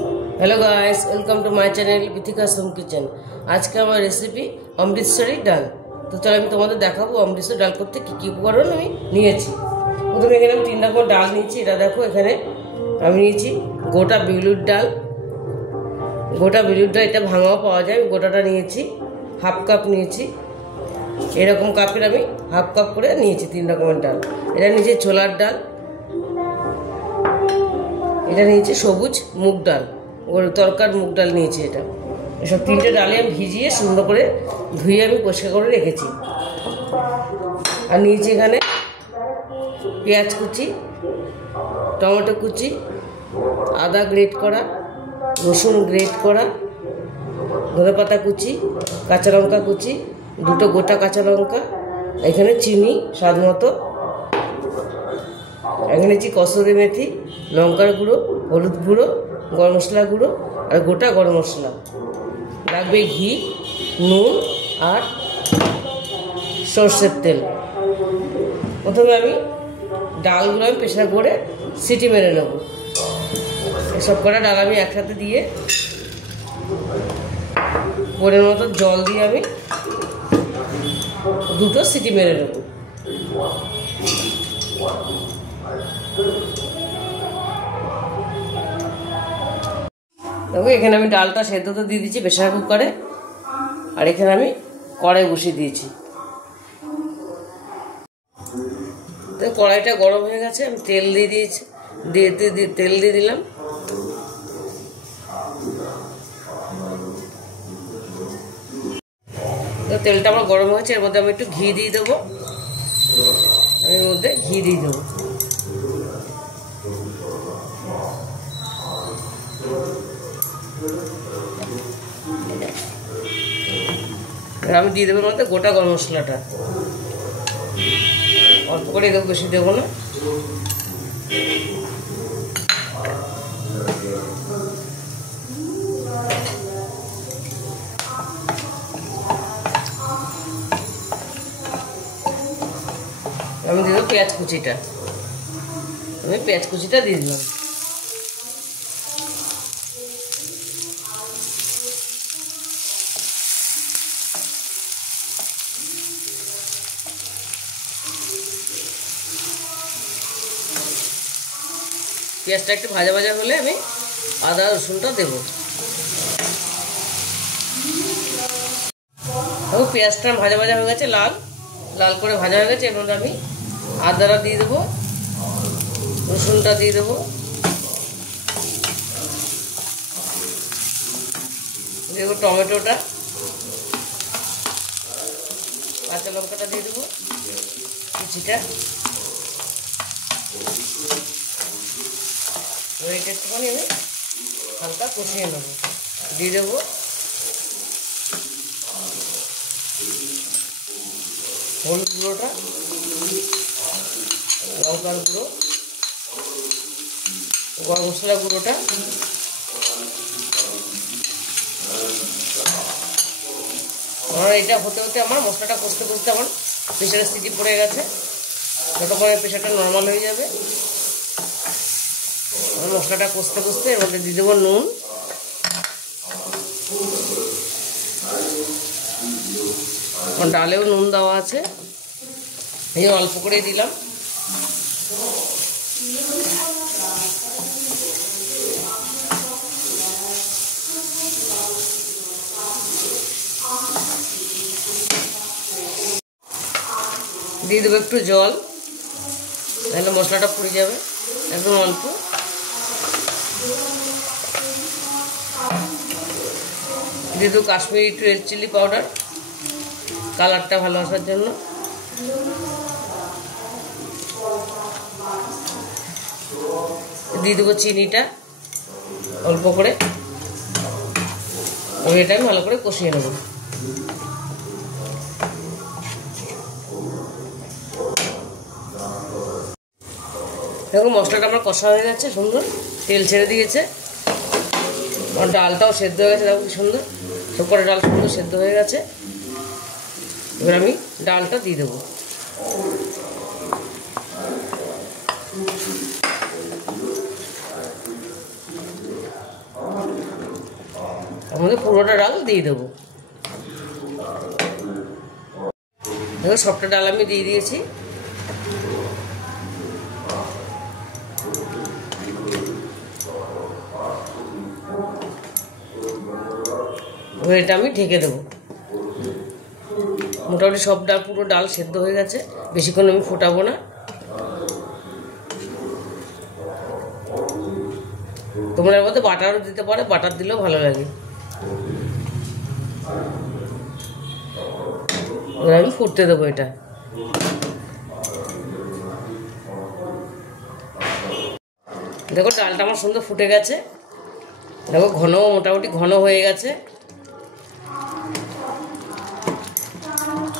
Hello guys, welcome to my channel Vithika's home kitchen. आज के हमारे रेसिपি अमृतसरी डाल। तो चलो আমি তোমাদের দেখাবো অমৃতসরি ডাল করতে কি কি উপকরণ আমি নিয়েছি। প্রথমে এখানে আমি 3 রকম ডাল নিয়েছি। এটা দেখো, এখানে আমি নিয়েছি গোটা বিউলির ডাল। গোটা বিউলির ডাল এটা ভাঙাও পাওয়া যায়, গোটাটা নিয়েছি। হাফ কাপ নিয়েছি, এরকম কাপের আমি হাফ কাপ করে নিয়েছি 3 রকমের ডাল। এটা নিয়েছি ছোলার ডাল, এটা নিয়েছি সবুজ মুগ ডাল, তরকার মুগ ডাল নিয়েছি। এটা এসব 3টে ডালে আমি ভিজিয়ে সুন্দর করে ধুয়ে আমি পরিষ্কার করে রেখেছি। আর নিয়েছি এখানে পেঁয়াজ কুচি, টমেটো কুচি, আদা গ্রেট করা, রসুন গ্রেট করা, ধনেপাতা কুচি, কাঁচা লঙ্কা কুচি, 2টো গোটা কাঁচা লঙ্কা, এখানে চিনি স্বাদ মতো, এখানে নিয়েছি কসুরি মেথি, লঙ্কার গুঁড়ো, হলুদ গুঁড়ো, গরম মশলা গুঁড়ো আর গোটা গরম মশলা। লাগবে ঘি, নুন আর সর্ষের তেল। প্রথমে আমি ডালগুলো আমি প্রেসার করে সিটি মেরে নেব। সব কটা ডাল আমি একসাথে দিয়ে পরিমাণ মতো জল দিয়ে আমি 2টো সিটি মেরে নেব। দেখো, এখানে আমি ডালটা সেদ্ধ তো দিয়ে দিচ্ছি প্রেসার কুকারে, আর এখানে আমি কড়াই বসিয়ে দিয়েছি। কড়াইটা গরম হয়ে গেছে, আমি তেল দিয়ে দিয়েছি, তেল দিয়ে দিলাম। তেলটা আমার গরম হয়েছে, এর মধ্যে আমি একটু ঘি দিয়ে দেবো। আমি এর মধ্যে ঘি দিয়ে দেবো। আমি দিয়ে দেবো মধ্যে গোটা গরম মশলাটা, অল্প করে দেবো, বেশি দেবো না। আমি দিয়ে দেবো পেঁয়াজ কুচিটা, আমি পেঁয়াজ কুচিটা দিয়ে দিলাম। পেঁয়াজটা একটু ভাজা ভাজা হলে আমি আদা রসুনটা দেবো। দেখো, পেঁয়াজটা ভাজা ভাজা হয়ে গেছে, লাল লাল করে ভাজা হয়ে গেছে। এর মধ্যে আমি আদাটা দিয়ে দেবো, রসুনটা দিয়ে দেবো, দেবো টমেটোটা, কাঁচা লঙ্কাটা দিয়ে দেবো কুচিটা। এটা একটুখানি আমি হালকা কষিয়ে নেব। দিয়ে দেবো হলুদ গুঁড়োটা, লঙ্কার গুঁড়ো, গরম মশলা গুঁড়োটা, আর এটা হতে হতে আমার মশলাটা কষতে কষতে আমার প্রেশারের সিটি পড়ে গেছে। যতক্ষণ প্রেশারটা নর্মাল হয়ে যাবে, মশলাটা কষতে কষতে এর মধ্যে দিয়ে দেবো নুন, ডালেও নুন দেওয়া আছে, এই অল্প করে দিলাম। দিয়ে দেবো একটু জল, তাহলে মশলাটা পুড়ে যাবে, একদম অল্প। দিয়ে দেবো কাশ্মীরি রেড চিলি পাউডার, কালারটা ভালো আসার জন্য। দিয়ে দেবো চিনিটা অল্প করে, এটা আমি ভালো করে কষিয়ে নেব। দেখো, মশলাটা আমার কষা হয়ে গেছে, সুন্দর তেল ছেড়ে দিয়েছে, আর ডালটাও সেদ্ধ হয়ে গেছে। দেখো কি সুন্দর, সবকটা ডাল সুন্দর সেদ্ধ হয়ে গেছে। এবার আমি ডালটা দিয়ে দেবো। আমাদের পুরোটা ডাল দিয়ে দেবো। দেখো সবটা ডাল আমি দিয়ে দিয়েছি। এটা আমি ঢেকে দেবো। মোটামুটি সব ডাল, পুরো ডাল সেদ্ধ হয়ে গেছে, বেশিক্ষণ আমি ফোটাবো না। তোমরা এর মধ্যে বাটারও দিতে পারো, বাটার দিলেও ভালো লাগে। এবার আমি ফুটতে দেবো এটা। দেখো ডালটা আমার সুন্দর ফুটে গেছে। দেখো ঘন, মোটামুটি ঘন হয়ে গেছে।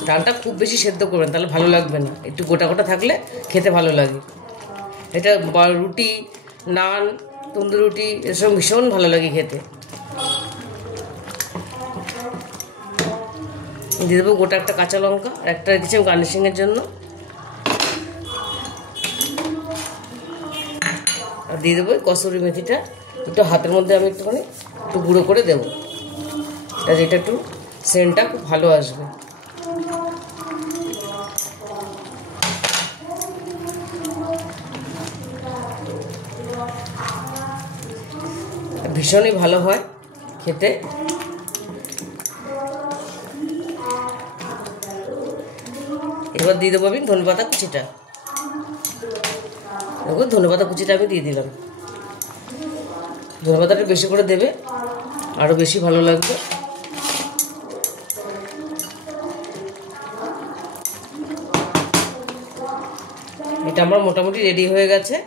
ডালটা খুব বেশি সেদ্ধ করবেন, তাহলে ভালো লাগবে না। একটু গোটা গোটা থাকলে খেতে ভালো লাগে। এটা রুটি, নান, তন্দুরি রুটি এসব ভীষণ ভালো লাগে খেতে। দিয়ে দেবো গোটা একটা কাঁচা লঙ্কা, আর একটা রেখেছি গার্নিশিংয়ের জন্য। আর দিয়ে দেবো কসুরি মেথিটা, একটু হাতের মধ্যে আমি একটুখানি একটু গুঁড়ো করে দেবো, যেটা একটু সেন্টটা খুব ভালো আসবে। ভীষণই ভালো হয় খেতে। এবার দিয়ে দেবো আমি ধনেপাতা কুচিটা। দেখো ধনেপাতা কুচিটা আমি দিয়ে দিলাম। ধনেপাতাটা বেশি করে দেবে, আরও বেশি ভালো লাগবে। এটা আমার মোটামুটি রেডি হয়ে গেছে।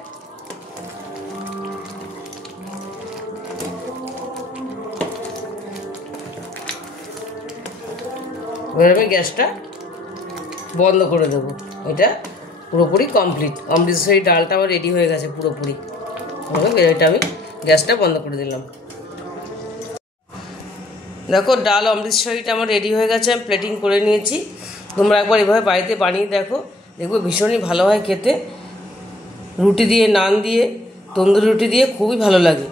এবার আমি গ্যাসটা বন্ধ করে দেবো। এটা পুরোপুরি কমপ্লিট। অমৃতসরি ডালটা আমার রেডি হয়ে গেছে পুরোপুরি। এটা আমি গ্যাসটা বন্ধ করে দিলাম। দেখো ডাল অমৃতসরিটা আমার রেডি হয়ে গেছে, আমি প্লেটিং করে নিয়েছি। তোমরা একবার এভাবে বাড়িতে বানিয়ে দেখো, দেখবে ভীষণই ভালো হয় খেতে। রুটি দিয়ে, নান দিয়ে, তন্দুরি রুটি দিয়ে খুবই ভালো লাগে।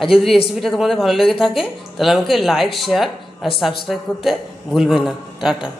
আর যদি রেসিপিটা তোমাদের ভালো লেগে থাকে তাহলে আমাকে লাইক, শেয়ার আর সাবস্ক্রাইব করতে ভুলবে না। টাটা।